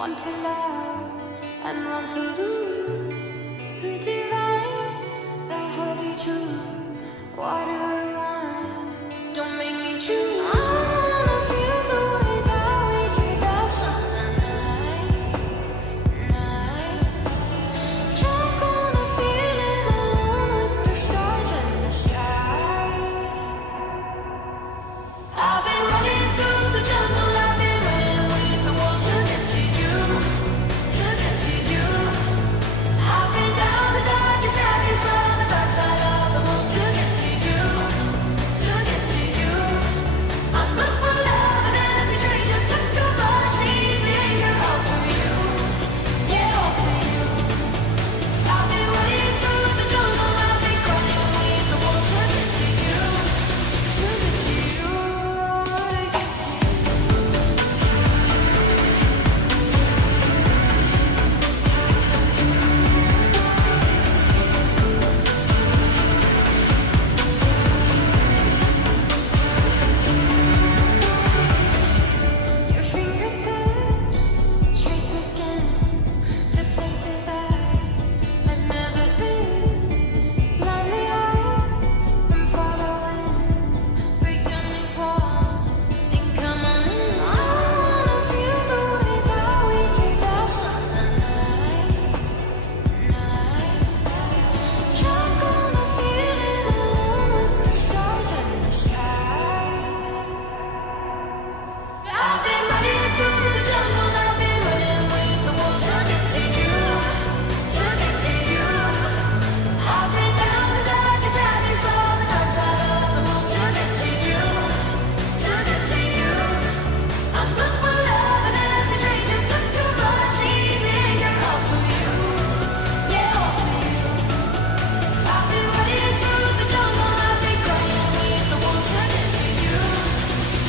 Want to love and want to lose. Sweet divine, the holy truth. What do I want? Don't make me choose. I wanna feel the way that we did that summer night. Drunk on a feeling alone with the stars in the sky. I've been running through the jungle. I've been running with the wolves to get to you, to get to you. I've been down the darkest alleys on the dark side of the moon to get to you, to get to you. I'm up for love and every stranger took too much easy anger all for you, yeah, all for you. I've been running through the jungle. I've been crying with the wolves to get to you, to get to you, to get to you. Your fingertips trace my skin to places I have never been. Blindly I'm following, break down these walls and come on in. I wanna feel the way that we did that summer night. Drunk on a feeling alone with the stars in the sky. I've been running through the jungle. I've been running with the wolves to get to you, to get to you. I've been down the darkest alleys on the dark side of the moon to get to you, to get to you. I'm booked for love and every stranger took too much easy anger all for you, yeah, all for you. I've been running through the jungle. I've been crying with the wolves to get to you,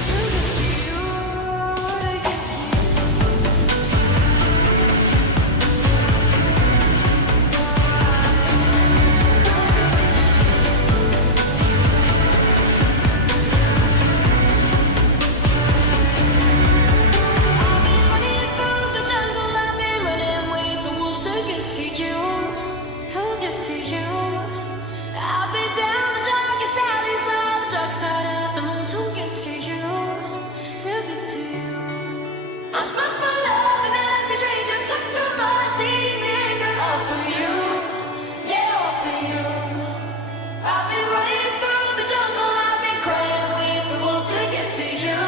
to get to you, to get to you. I've been running through the jungle. I've been running with the wolves to get to you, to get to you. I've been down the darkest alleys on the dark side of the moon to get to you, to get to you. I'm up for love and every stranger took too much easy anger all for you, yeah, all for you. I've been running through the jungle. I've been crying with the wolves to get to you,